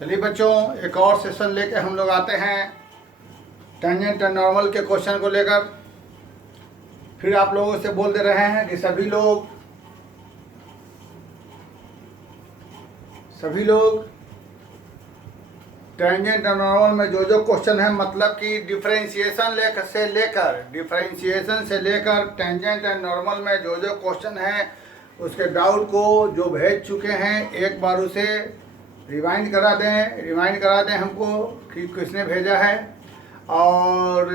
चलिए बच्चों, एक और सेशन लेके हम लोग आते हैं टेंजेंट एंड नॉर्मल के क्वेश्चन को लेकर। फिर आप लोगों से बोल दे रहे हैं कि सभी लोग टेंजेंट एंड नॉर्मल में जो जो क्वेश्चन है, मतलब कि डिफरेंशिएशन से लेकर टेंजेंट एंड नॉर्मल में जो जो क्वेश्चन है उसके डाउट को जो भेज चुके हैं, एक बार उसे रिमाइंड करा दें हमको कि किसने भेजा है, और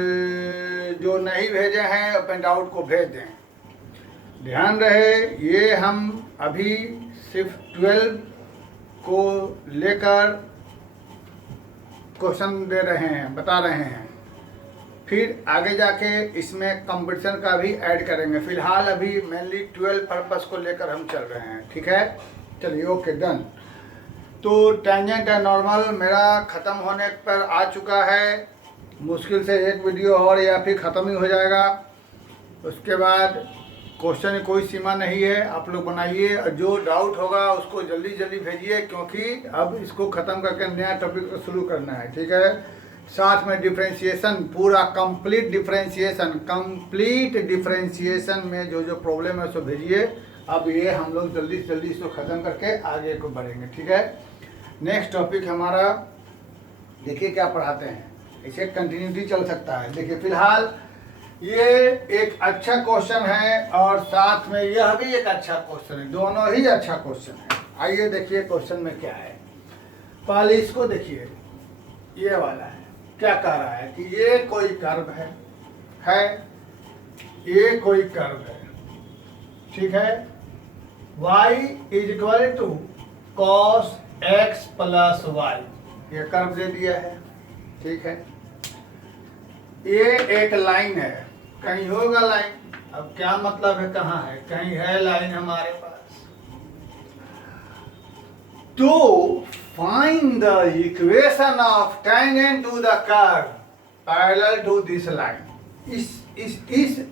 जो नहीं भेजे हैं अपने डाउट को भेज दें। ध्यान रहे, ये हम अभी सिर्फ 12 को लेकर क्वेश्चन बता रहे हैं। फिर आगे जाके इसमें कंपटीशन का भी ऐड करेंगे। फिलहाल अभी मेनली 12 पर्पस को लेकर हम चल रहे हैं। ठीक है, चलिए ओके डन। तो टेंजेंट एंड नॉर्मल मेरा ख़त्म होने पर आ चुका है। मुश्किल से एक वीडियो और या फिर ख़त्म ही हो जाएगा। उसके बाद क्वेश्चन कोई सीमा नहीं है, आप लोग बनाइए और जो डाउट होगा उसको जल्दी भेजिए, क्योंकि अब इसको ख़त्म करके नया टॉपिक को शुरू करना है। ठीक है, साथ में डिफरेंशिएशन, पूरा कंप्लीट डिफरेंशिएशन में जो जो प्रॉब्लम है उसको भेजिए। अब ये हम लोग जल्दी से जल्दी इसको ख़त्म करके आगे को बढ़ेंगे। ठीक है, नेक्स्ट टॉपिक हमारा देखिए क्या पढ़ाते हैं, इसे कंटिन्यूटी चल सकता है। देखिए फिलहाल ये एक अच्छा क्वेश्चन है और साथ में यह भी एक अच्छा क्वेश्चन है, दोनों ही अच्छा क्वेश्चन है। आइए देखिए क्वेश्चन में क्या है। पहले इसको देखिए, ये वाला है, क्या कह रहा है कि ये कोई कर्व है, ये कोई कर्व है। ठीक है, y is equal to cos x plus Y, ये कर्व दे दिया है। ठीक है, ये एक लाइन है, कहीं होगा लाइन। अब क्या मतलब है, कहाँ है, कहीं है लाइन हमारे पास। तो find the equation of tangent to the curve parallel to this line. इस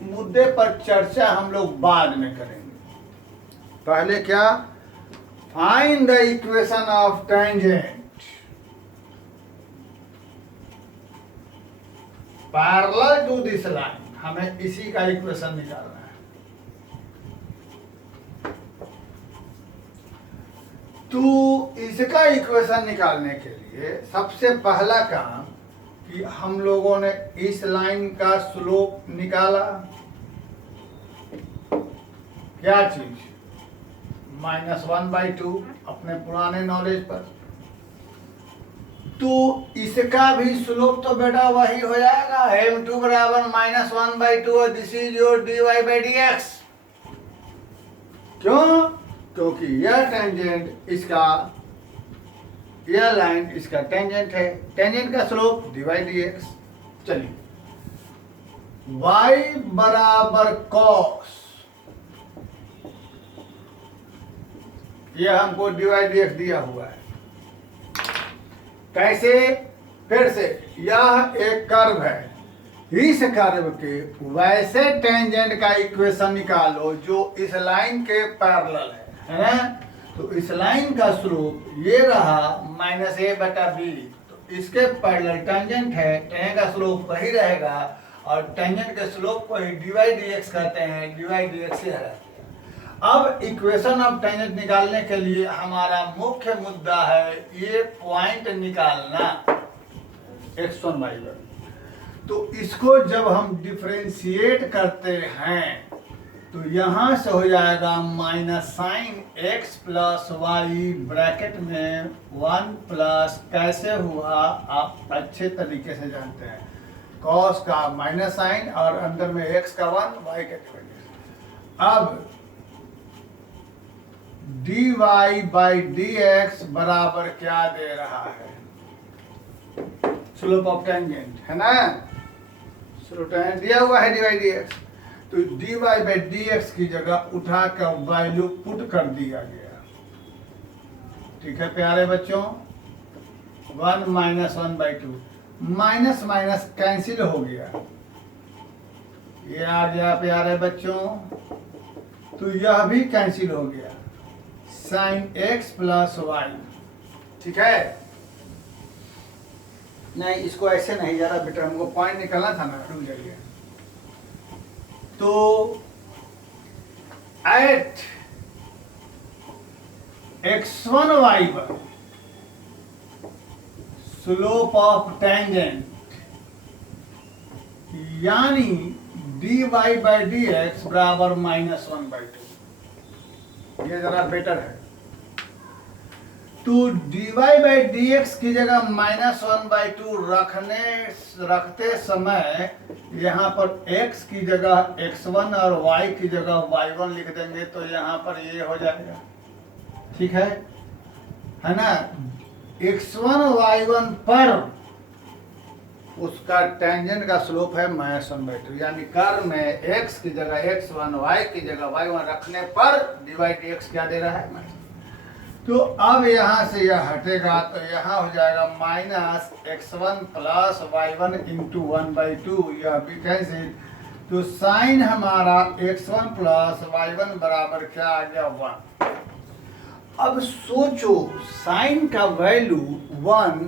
मुद्दे पर चर्चा हम लोग बाद में करेंगे। पहले क्या, find the equation of tangent parallel to this line, हमें इसी का इक्वेशन निकालना है। तो इसका इक्वेशन निकालने के लिए सबसे पहला काम कि हम लोगों ने इस लाइन का स्लोप निकाला। क्या चीज, -1/2 अपने पुराने नॉलेज पर। तो इसका भी स्लोप तो बेटा वही हो जाएगा, m2 बराबर -1/2 और दिस इज योर dy/dx। क्यों? क्योंकि यह टेंजेंट इसका, यह लाइन इसका टेंजेंट है, टेंजेंट का स्लोप dy/dx। चलिए, y बराबर cos, यह हमको dy/dx दिया हुआ है। कैसे, फिर से यह एक कर्व है, इस कर्व के वैसे टेंजेंट का इक्वेशन निकालो जो इस लाइन के पैरेलल है ना। तो इस लाइन का स्लोप ये रहा -a/b, तो इसके पैरेलल टेंजेंट है, टेंजेंट का स्लोप वही रहेगा और टेंजेंट के स्लोप को ही dy/dx कहते हैं, dy/dx यह रहता है। अब इक्वेशन ऑफ टेंजेंट निकालने के लिए हमारा मुख्य मुद्दा है ये पॉइंट निकालना x1 y1। तो इसको जब हम डिफरेंशिएट करते हैं तो यहां से हो जाएगा -sin x plus Y bracket में 1 प्लस, कैसे हुआ आप अच्छे तरीके से जानते हैं, cos का माइनस साइन और अंदर में x का 1, y का 2। अब dy/dx बराबर क्या दे रहा है, स्लोप ऑफ टेंजेंट है ना, स्लोप टेंजेंट दिया हुआ है dy/dx। तो dy/dx की जगह उठा कर वैल्यू पुट कर दिया गया। ठीक है प्यारे बच्चों, 1 -1/2, माइनस माइनस कैंसिल हो गया, ये आ गया प्यारे बच्चों। तो यह भी कैंसिल हो गया, sin x प्लस वाई। ठीक है, नहीं, इसको ऐसे नहीं जा रहा बेटा, हमको पॉइंट निकलना था ना, रुक जाइए। तो at x1 y1 slope of tangent यानी dy बाई डी एक्स बराबर -1/2। ये जरा बेटर है। तो dy बाई डी एक्स की जगह -1/2 रखते समय यहाँ पर x की जगह x1 और y की जगह y1 लिख देंगे, तो यहाँ पर ये हो जाएगा। ठीक है ना। x1 y1 पर उसका टेंजेंट का स्लोप है -1/2, यानी कर्व में x की जगह x1 y की जगह y1 रखने पर डिवाइड dx क्या दे रहा है? तो अब यहाँ से यह हटेगा, तो यहाँ हो जाएगा -x1 प्लस y1 इंटू 1/2, यह भी कैंसिल। तो साइन हमारा x1 प्लस y1 बराबर क्या आ गया? 1। अब सोचो साइन का वैल्यू 1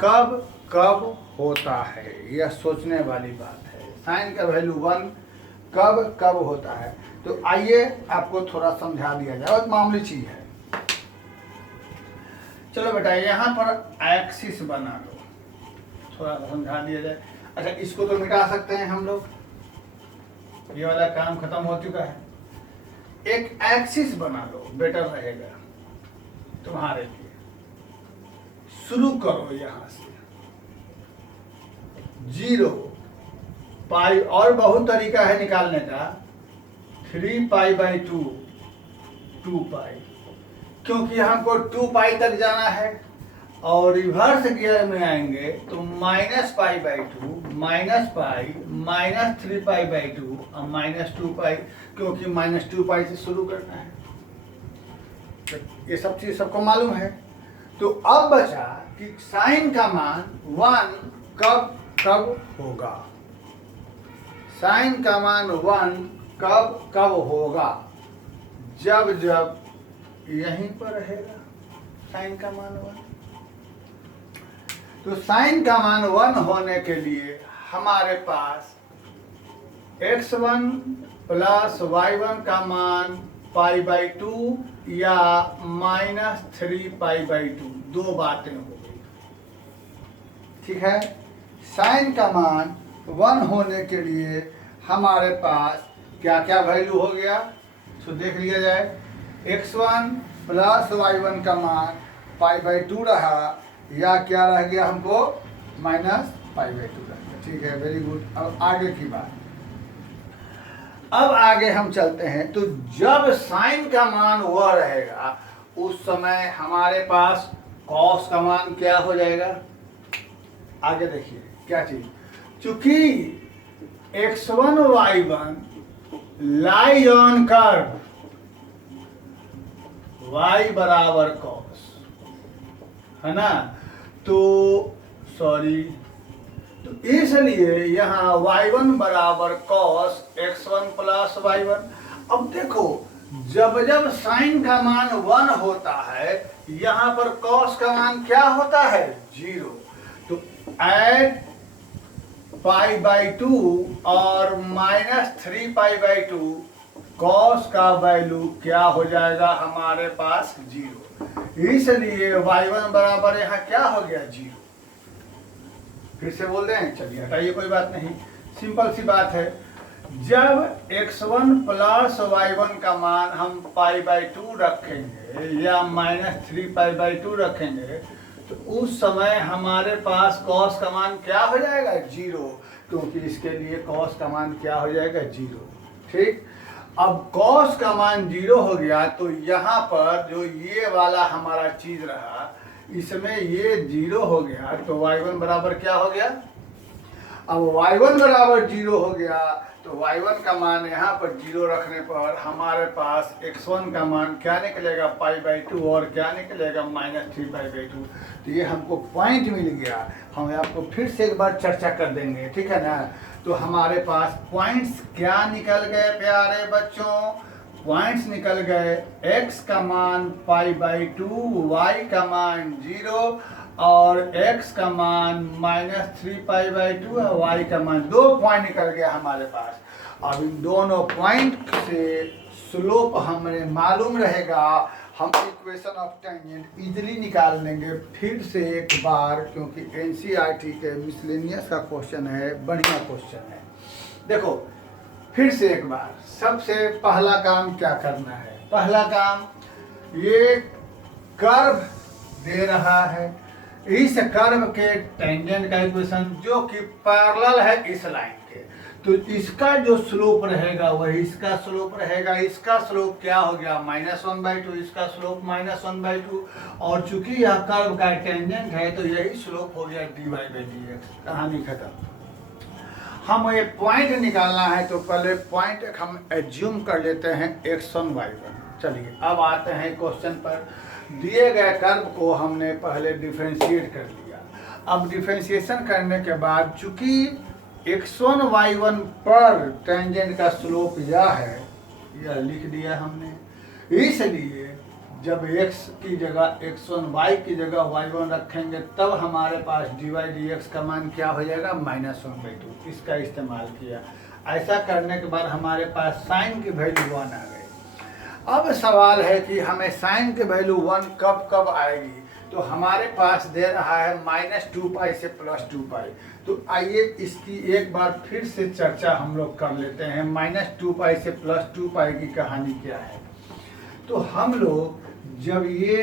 कब कब होता है, यह सोचने वाली बात है। साइन का वैल्यू 1 कब कब होता है, तो आइए आपको थोड़ा समझा दिया जाए, बहुत मामूली चीज है। चलो बेटा यहाँ पर एक्सिस बना लो, थोड़ा सा समझा दिया जाए। अच्छा, इसको तो मिटा सकते हैं हम लोग, ये वाला काम खत्म हो चुका है। एक एक्सिस बना लो, बेटर रहेगा तुम्हारे लिए। शुरू करो यहाँ से 0 पाई, और बहुत तरीका है निकालने का। 3 पाई बाई 2 2 पाई, क्योंकि हमको 2 पाई तक जाना है, और रिवर्स गियर में आएंगे तो -pi by 2 minus pi -3 pi by 2 और -2 पाई, क्योंकि -2 पाई से शुरू करना है। तो ये सब चीज सबको मालूम है। तो अब बचा कि साइन का मान 1 कब कब होगा। साइन का मान 1 कब कब होगा? जब जब यहीं पर रहेगा साइन का मान 1। तो साइन का मान 1 होने के लिए हमारे पास x1 प्लस y1 का मान पाई बाई 2 या -3 पाई बाई 2, दो बातें हो गई। ठीक है। साइन का मान 1 होने के लिए हमारे पास क्या क्या वैल्यू हो गया, तो देख लिया जाए। x1 प्लस y1 का मान पाई बाई 2 रहा, या क्या रह गया हमको? -पाई बाई 2 रह गया। ठीक है, वेरी गुड। अब आगे की बात, अब आगे हम चलते हैं। तो जब साइन का मान वह रहेगा, उस समय हमारे पास कॉस का मान क्या हो जाएगा? आगे देखिए क्या चीज, चूंकि x1 y1 lie on curve y बराबर कॉस, है ना। तो सॉरी, तो इसलिए यहाँ y1 बराबर कॉस x1 प्लस y1। अब देखो, जब जब साइन का मान 1 होता है, यहाँ पर कॉस का मान क्या होता है? 0। तो एट पाई बाई 2 और -3 पाई बाई 2 कॉस का वैल्यू क्या हो जाएगा हमारे पास? 0। इसलिए y1 बराबर यहाँ क्या हो गया? 0। फिर से बोल दें, चलिए हटाइए, कोई बात नहीं, सिंपल सी बात है। जब x1 प्लस y1 का मान हम पाई बाई 2 रखेंगे या -3 पाई बाई 2 रखेंगे, तो उस समय हमारे पास कॉस का मान क्या हो जाएगा? 0, क्योंकि इसके लिए कॉस का मान क्या हो जाएगा? 0। ठीक। अब कॉस का मान 0 हो गया, तो यहाँ पर जो ये वाला हमारा चीज रहा, इसमें ये 0 हो गया, तो y1 बराबर क्या हो गया? अब y1 बराबर 0 हो गया, तो y1 का मान यहाँ पर 0 रखने पर हमारे पास x1 का मान क्या निकलेगा? पाई बाई 2, और क्या निकलेगा? -3 पाई बाई 2। तो ये हमको पॉइंट मिल गया। हम आपको फिर से एक बार चर्चा कर देंगे, ठीक है ना। तो हमारे पास पॉइंट्स क्या निकल गए प्यारे बच्चों? पॉइंट्स निकल गए, x का मान पाई बाई 2, y का मान 0 और x का मान -3π/2 है, y का मान 2 पॉइंट निकल गया हमारे पास। अब इन दोनों पॉइंट से स्लोप हमें मालूम रहेगा, हम इक्वेशन ऑफ टेंजेंट इजीली निकाल लेंगे। फिर से एक बार, क्योंकि एनसीईआरटी के मिसलेनियस का क्वेश्चन है, बढ़िया क्वेश्चन है। देखो फिर से एक बार, सबसे पहला काम क्या करना है? पहला काम, ये कर्व दे रहा है, इस कर्व के टेंजेंट का इक्वेशन जो कि पैरेलल है इस लाइन के, तो इसका जो स्लोप रहेगा वही इसका स्लोप रहेगा। इसका स्लोप क्या हो गया? -1/2, इसका स्लोप -1/2, और चूंकि यह कर्व का टेंजेंट है तो यही स्लोप हो गया dy/dx। कहानी खत्म। हम ये पॉइंट निकालना है तो पहले पॉइंट हम एज्यूम कर लेते हैं x1 y1। चलिए अब आते हैं क्वेश्चन पर। दिए गए कर्व को हमने पहले डिफरेंशिएट कर लिया। अब डिफरेंशिएशन करने के बाद चूंकि x1 y1 पर टेंजेंट का स्लोप यह है, यह लिख दिया हमने। इसलिए जब x की जगह x1 y की जगह y1 रखेंगे तब हमारे पास dy/dx का मान क्या हो जाएगा? -1/2। इसका इस्तेमाल किया। ऐसा करने के बाद हमारे पास साइन की वैल्यू 1 आ गई। अब सवाल है कि हमें साइन की वैल्यू 1 कब कब आएगी? तो हमारे पास दे रहा है -2π से +2π। तो आइए इसकी एक बार फिर से चर्चा हम लोग कर लेते हैं। -2π से +2π की कहानी क्या है? तो हम लोग जब ये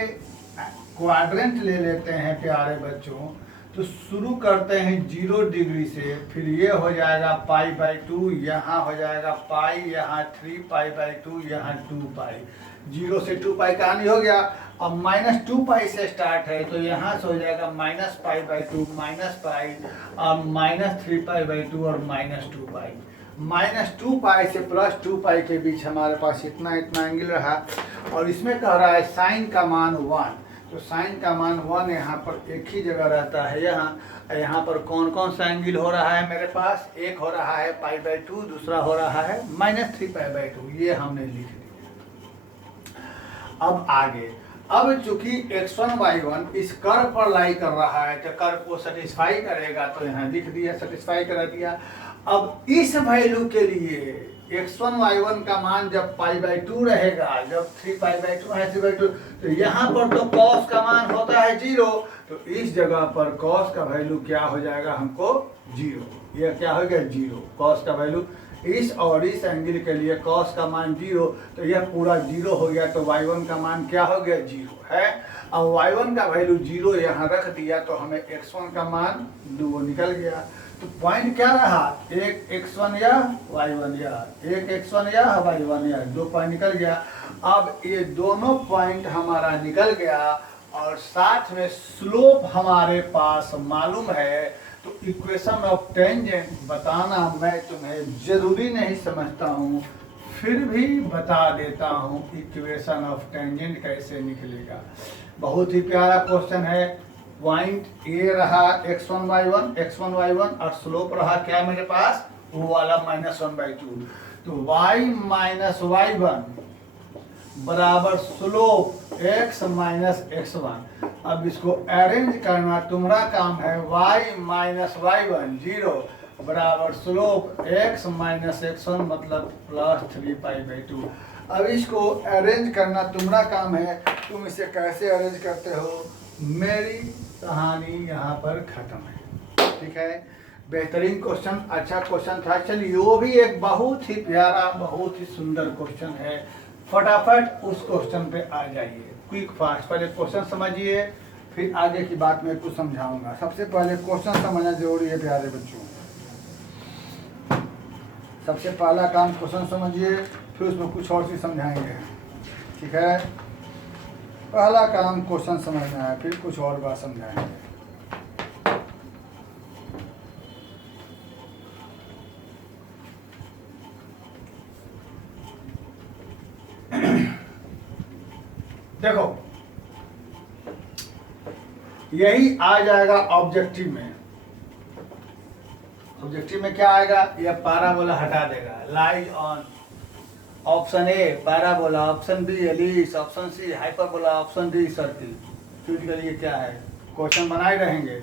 क्वाड्रेंट ले लेते हैं प्यारे बच्चों, तो शुरू करते हैं 0 डिग्री से, फिर ये हो जाएगा π/2, यहाँ हो जाएगा पाई, यहाँ 3π/2, यहाँ 2π। 0 से 2π कहानी हो गया। अब -2π से स्टार्ट है तो यहाँ से हो जाएगा -π/2, -π, और -3π/2 और -2π। -2π से +2π के बीच हमारे पास इतना एंगल रहा, और इसमें कह रहा है साइन का मान 1। तो साइन का मान 1 यहाँ पर एक ही जगह रहता है। यहाँ पर कौन कौन सा एंगल हो रहा है मेरे पास? एक हो रहा है π/2, दूसरा हो रहा है -3π/2। ये हमने लिख दिया। अब आगे, अब चूंकि x1 y1 इस कर्व पर लाई कर रहा है तो कर्व को सेटिस्फाई करेगा, तो यहाँ लिख दिया, सेटिस्फाई करा दिया। अब इस वैल्यू के लिए x1 y1 का मान जब π/2 रहेगा, जब 3π/2 है 3/2, तो यहाँ पर तो cos का मान होता है 0, तो इस जगह पर cos का वैल्यू क्या हो जाएगा? हमको 0। यह क्या हो गया? 0। cos का वैल्यू इस और इस एंगल के लिए cos का मान 0, तो यह पूरा 0 हो गया। तो y1 का मान क्या हो गया? 0 है। अब y1 का वैल्यू 0 यहाँ रख दिया तो हमें x1 का मान 2 निकल गया। तो पॉइंट क्या रहा? एक x1 या y1 या एक x1 या y1 या 2 पॉइंट निकल गया। अब ये दोनों पॉइंट हमारा निकल गया और साथ में स्लोप हमारे पास मालूम है। तो इक्वेशन ऑफ टेंजेंट बताना मैं तुम्हें जरूरी नहीं समझता हूँ, फिर भी बता देता हूँ इक्वेशन ऑफ टेंजेंट कैसे निकलेगा। बहुत ही प्यारा क्वेश्चन है। पॉइंट ए रहा x1 y1 और स्लोप रहा क्या मेरे पास? वो वाला -1/2। तो y - y1 बराबर स्लोप x - x1। अब इसको अरेंज करना तुम्हारा काम है। y - y1 0 बराबर स्लोप x - x1 मतलब +3π/2। अब इसको अरेंज करना तुम्हारा काम है। तुम इसे कैसे अरेंज करते हो? मेरी कहानी यहाँ पर खत्म है। ठीक है, बेहतरीन क्वेश्चन, अच्छा क्वेश्चन था। चलिए वो भी एक बहुत ही प्यारा, बहुत ही सुंदर क्वेश्चन है। फटाफट उस क्वेश्चन पे आ जाइए, क्विक फास्ट। पहले क्वेश्चन समझिए, फिर आगे की बात मैं कुछ समझाऊंगा। सबसे पहले क्वेश्चन समझना जरूरी है प्यारे बच्चों। सबसे पहला काम क्वेश्चन समझिए, फिर उसमें कुछ और चीज समझाएंगे। ठीक है, पहला काम क्वेश्चन समझना है, फिर कुछ और बात समझाएंगे। देखो यही आ जाएगा ऑब्जेक्टिव में। ऑब्जेक्टिव में क्या आएगा? यह पैराबोला हटा देगा। Lies on option A parabola, option B ellipse, option C hyperbola, option D circle. Choose करिए क्या है। क्वेश्चन बनाए रहेंगे,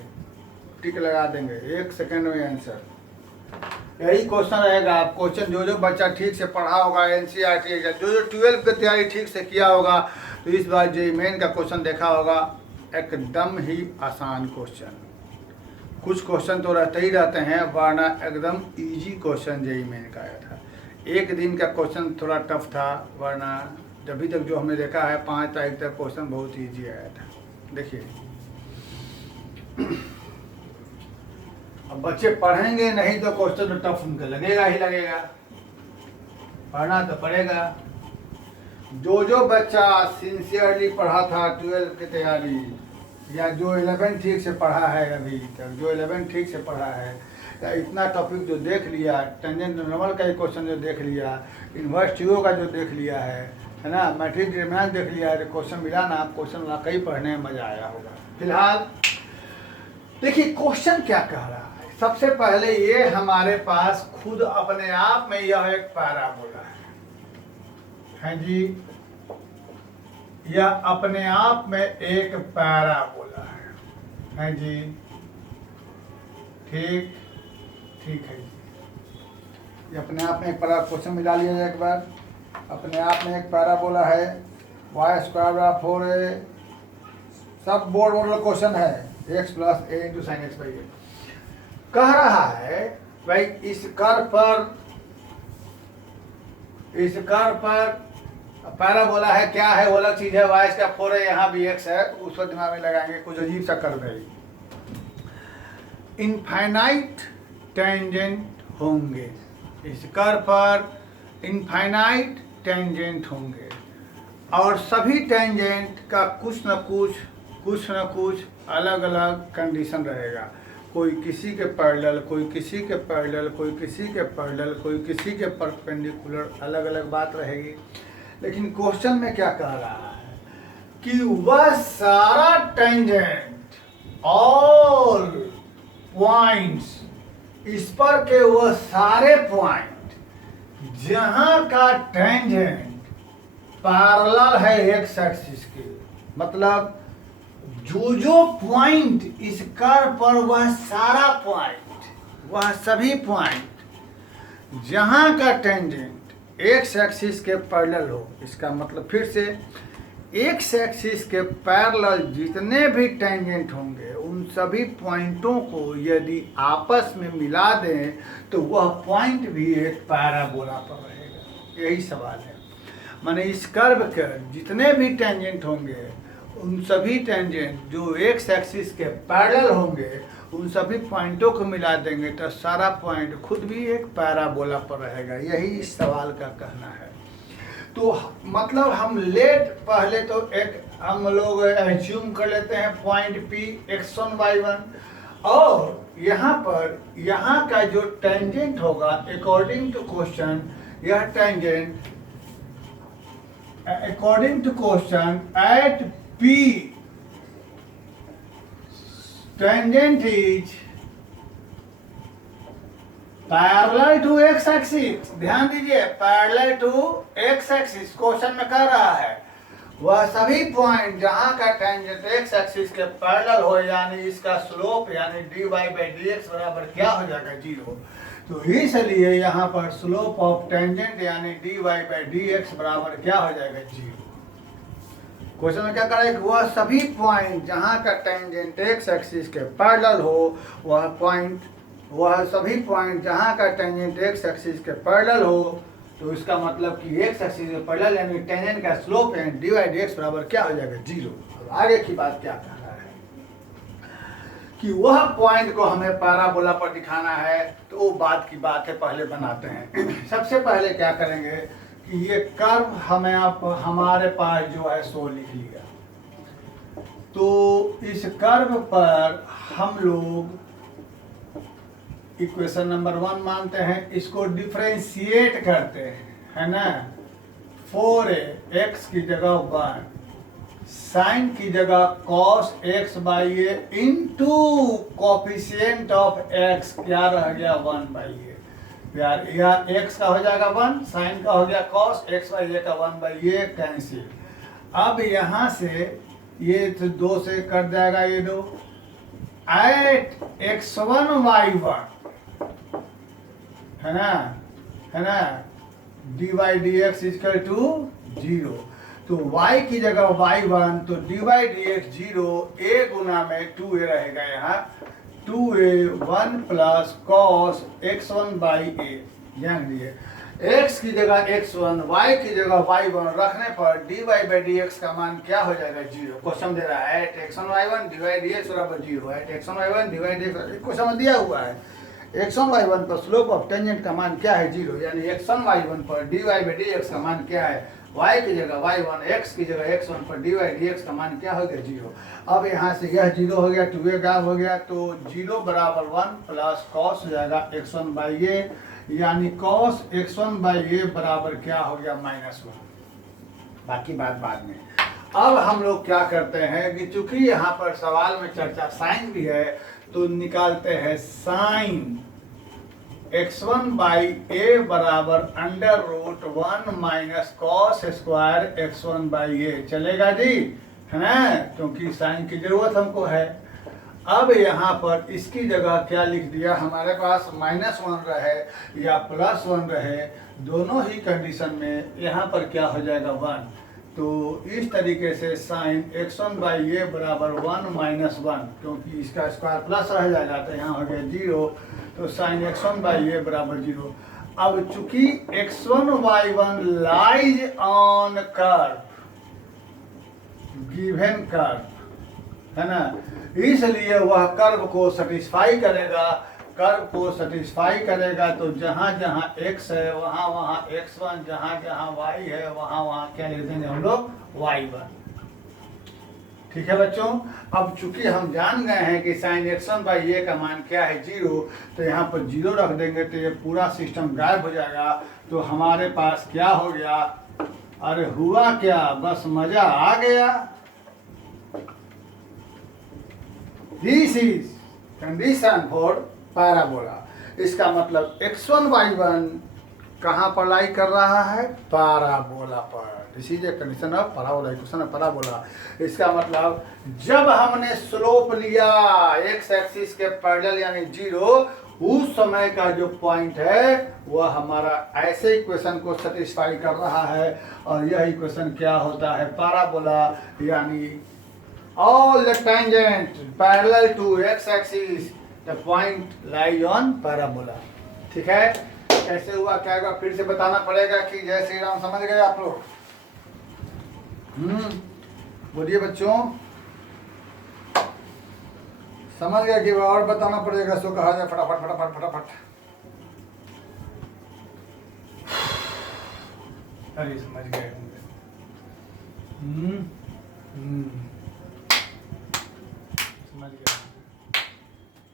टिक लगा देंगे, 1 सेकंड में आंसर। यही क्वेश्चन रहेगा। क्वेश्चन जो बच्चा ठीक से पढ़ा होगा एनसीईआरटी का, जो 12 की तैयारी ठीक से किया होगा, तो इस बार जेईई मेन का क्वेश्चन देखा होगा, एकदम ही आसान क्वेश्चन। कुछ क्वेश्चन तो रहते ही रहते हैं, वरना एकदम इजी क्वेश्चन जेईई मेन का आया था। एक दिन का क्वेश्चन थोड़ा टफ था, वरना अभी तक जो हमने देखा है 5 तारीख तक क्वेश्चन बहुत इजी आया था। देखिए, अब बच्चे पढ़ेंगे नहीं तो क्वेश्चन तो टफ उनका लगेगा ही लगेगा, पढ़ना तो पड़ेगा। जो बच्चा सिंसियरली पढ़ा था 12 की तैयारी, या जो 11 ठीक से पढ़ा है, अभी तक जो 11 ठीक से पढ़ा है, या इतना टॉपिक जो देख लिया, टेंजेंट नॉर्मल का क्वेश्चन जो देख लिया, इन्वर्स टीओ का जो देख लिया है ना, मैट्रिक डिटरमिनेंट देख लिया है, क्वेश्चन मिला ना, क्वेश्चन वाकई पढ़ने में मजा आया होगा। फिलहाल देखिए क्वेश्चन क्या कह रहा है। सबसे पहले ये हमारे पास खुद अपने आप में यह एक पैराबोला है जी, यह अपने आप में एक पैराबोला है जी, ठीक है जी। ये अपने आप में एक पैरा, क्वेश्चन मिला लिया जाए एक बार, अपने आप में एक पैराबोला है, y स्क्वायर बराबर 4a, सब बोर्ड मॉडल क्वेश्चन है, x plus a into sine x by a. कह रहा है भाई इस कर्व पर पैराबोला है, क्या है वो अलग चीज है, y का 4 है, यहाँ भी x है, उसको दिमाग में लगाएंगे, कुछ अजीब सा कर्व है। इनफाइनाइट टेंजेंट होंगे, इस कर्व पर इनफाइनाइट टेंजेंट होंगे, और सभी टेंजेंट का कुछ न कुछ अलग अलग कंडीशन रहेगा। कोई किसी के पैरेलल, कोई किसी के पैरेलल, कोई किसी के पैरेलल, कोई किसी के परपेंडिकुलर, अलग अलग बात रहेगी। लेकिन क्वेश्चन में क्या कह रहा है कि वह सारा टेंजेंट और पॉइंट्स, इस पर के वह सारे पॉइंट जहां का टेंजेंट पैरेलल है एक्स एक्सिस के, मतलब जो पॉइंट इस कर्व पर, वह सारा पॉइंट, वह सभी पॉइंट जहां का टेंजेंट एक्स एक्सिस के पैरेलल हो। इसका मतलब फिर से, एक्स एक्सिस के पैरेलल जितने भी टेंजेंट होंगे, उन सभी पॉइंटों को यदि आपस में मिला दें तो वह पॉइंट भी एक पैराबोला पर रहेगा। यही सवाल है। माने इस कर्व के जितने भी टेंजेंट होंगे, उन सभी टेंजेंट जो एक्स एक्सिस के पैरेलल होंगे, उन सभी पॉइंटों को मिला देंगे तो सारा पॉइंट खुद भी एक पैराबोला पर रहेगा। यही इस सवाल का कहना है। तो मतलब हम पहले तो एक हम लोग एज्यूम कर लेते हैं पॉइंट P x1 y1, और यहाँ पर यहाँ का जो टेंजेंट होगा अकॉर्डिंग टू क्वेश्चन, यह tangent according to question at P tangent is parallel to X axis. ध्यान दीजिए, parallel to X axis question में कह रहा है, वह सभी पॉइंट जहां का टेंजेंट एक्स एक्सिस के पैरेलल हो, यानी इसका स्लोप यानी dy बाई dx बराबर क्या हो जाएगा, 0। तो इसलिए यहाँ पर स्लोप ऑफ टेंजेंट यानी dy बाई dx बराबर क्या हो जाएगा, 0। क्वेश्चन में क्या कर रहा है कि वह सभी पॉइंट जहां का टेंजेंट एक्स एक्सिस के पैरेलल हो, वह सभी पॉइंट जहां का टेंजेंट एक्स एक्सिस के पैरेलल हो, तो इसका मतलब कि एक्स एक्सिस के पैरेलल यानी टेंजेंट का स्लोप यानी dy बाई dx बराबर क्या हो जाएगा, 0। अब आगे की बात क्या कह रहा है कि वह पॉइंट को हमें पैराबोला पर दिखाना है, तो वो बात की बात है, पहले बनाते हैं। सबसे पहले क्या करेंगे कि ये कर्व हमें हमारे पास जो है सो लिख लिया, तो इस कर्व पर हम लोग इक्वेशन नंबर 1 मानते हैं, इसको डिफरेंशिएट करते हैं, है ना। 4a x की जगह 1, साइन की जगह cos x by A into coefficient of x क्या रह गया, 1 बाई ए। यार यह x का हो जाएगा 1, साइन का हो गया cos x बाई ए का 1 बाई ए कैंसिल। अब यहाँ से ये तो 2 से कट जाएगा ये 2। एट x1 y1 है ना dy dx इक्वल टू 0। तो y की जगह y1 तो dy dx 0 a गुना में 2a रहेगा यहाँ 2a 1 plus cos x1 by a। ध्यान दिए x की जगह x1 y की जगह y1 रखने पर dy बाई dx का मान क्या हो जाएगा 0। क्वेश्चन दे रहा है eight x1 y1 dy dx बराबर 0 eight x1 y1 dy dx question दिया हुआ है x1 y1 पर स्लोप ऑफ टेंजेंट का मान क्या है 0 यानी x1 y1 पर dy बाई dx का मान क्या है y की जगह y1 x की जगह x1 पर dy dx का मान क्या हो गया 0। अब यहाँ से यह 0 हो गया 2a गायब हो गया तो 0 बराबर 1 प्लस कॉस हो जाएगा x1 बाई a यानी कॉस x1 बाई a बराबर क्या हो गया -1। बाकी बात बाद में। अब हम लोग क्या करते हैं कि चूंकि यहाँ पर सवाल में चर्चा साइन भी है तो निकालते हैं साइन x1 बाई a बराबर under root 1 minus cos square x1 by a। चलेगा जी, है ना, क्योंकि साइन की जरूरत हमको है। अब यहाँ पर इसकी जगह क्या लिख दिया, हमारे पास -1 रहे या +1 रहे, दोनों ही कंडीशन में यहाँ पर क्या हो जाएगा 1। तो इस तरीके से साइन x1 बाई a बराबर 1 माइनस 1, क्योंकि इसका स्क्वायर प्लस रह जाएगा तो यहाँ हो गया 0, तो साइन x1 बाई a बराबर 0। अब चूंकि x1 y1 lies on curve, given curve, है ना, इसलिए वह कर्व को सेटिस्फाई करेगा। कर्व को सेटिस्फाई करेगा तो जहाँ जहाँ x है वहाँ वहाँ x1, जहाँ जहाँ y है वहाँ वहाँ क्या लिख देंगे हम लोग y1। ठीक है बच्चों। अब चूंकि हम जान गए हैं कि साइन x1 बाई a का मान क्या है 0, तो यहाँ पर 0 रख देंगे तो ये पूरा सिस्टम गायब हो जाएगा। तो हमारे पास क्या हो गया, अरे हुआ क्या, बस मजा आ गया। This is condition for parabola. इसका मतलब x1 y1 कहाँ पर लाई कर रहा है, पैराबोला पर। This is a condition of parabola, equation of parabola. इसका मतलब जब हमने स्लोप लिया x एक्सिस के पैरेलल यानी 0, उस समय का जो पॉइंट है वह हमारा ऐसे इक्वेशन को सेटिस्फाई कर रहा है। और यह इक्वेशन क्या होता है, पैराबोला, यानी all the tangent parallel to x axis the point lies on parabola। ठीक है, कैसे हुआ क्या हुआ फिर से बताना पड़ेगा कि जय श्री राम। समझ गए आप लोग? बोलिए बच्चों, समझ गया कि और बताना पड़ेगा, सो कहा जाए फटाफट फटाफट फटाफट। अरे समझ गए।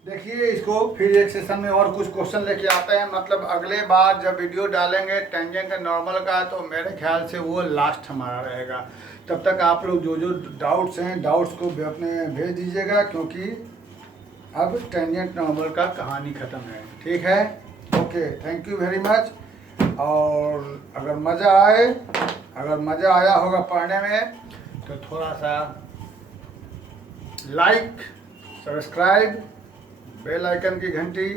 देखिए इसको फिर एक सेशन में और कुछ क्वेश्चन लेके आते हैं। मतलब अगले बार जब वीडियो डालेंगे टेंजेंट नॉर्मल का, तो मेरे ख्याल से वो लास्ट हमारा रहेगा। तब तक आप लोग जो जो डाउट्स हैं, डाउट्स को अपने भेज दीजिएगा, क्योंकि अब टेंजेंट नॉर्मल का कहानी ख़त्म है। ठीक है, okay, thank you very much. और अगर मज़ा आया होगा पढ़ने में तो थोड़ा सा लाइक, सब्सक्राइब, बेल आइकन की घंटी,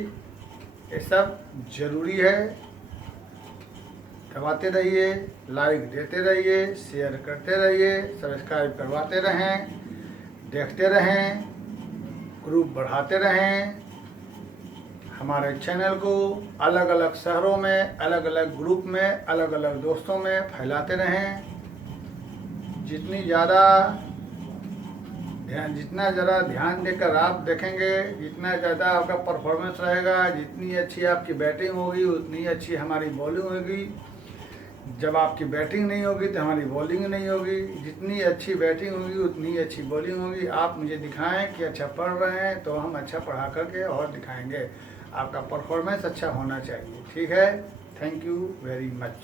ये सब ज़रूरी है। दबाते रहिए, लाइक देते रहिए, शेयर करते रहिए, सब्सक्राइब करवाते रहें, देखते रहें, ग्रुप बढ़ाते रहें। हमारे चैनल को अलग अलग शहरों में, अलग अलग ग्रुप में, अलग अलग दोस्तों में फैलाते रहें। जितना ज़्यादा ध्यान देकर आप देखेंगे, जितना ज़्यादा आपका परफॉर्मेंस रहेगा, जितनी अच्छी आपकी बैटिंग होगी उतनी अच्छी हमारी बॉलिंग होगी। जब आपकी बैटिंग नहीं होगी तो हमारी बॉलिंग नहीं होगी। जितनी अच्छी बैटिंग होगी उतनी अच्छी बॉलिंग होगी। आप मुझे दिखाएं कि अच्छा पढ़ रहे हैं तो हम अच्छा पढ़ा करके और दिखाएंगे। आपका परफॉर्मेंस अच्छा होना चाहिए। ठीक है, थैंक यू वेरी मच।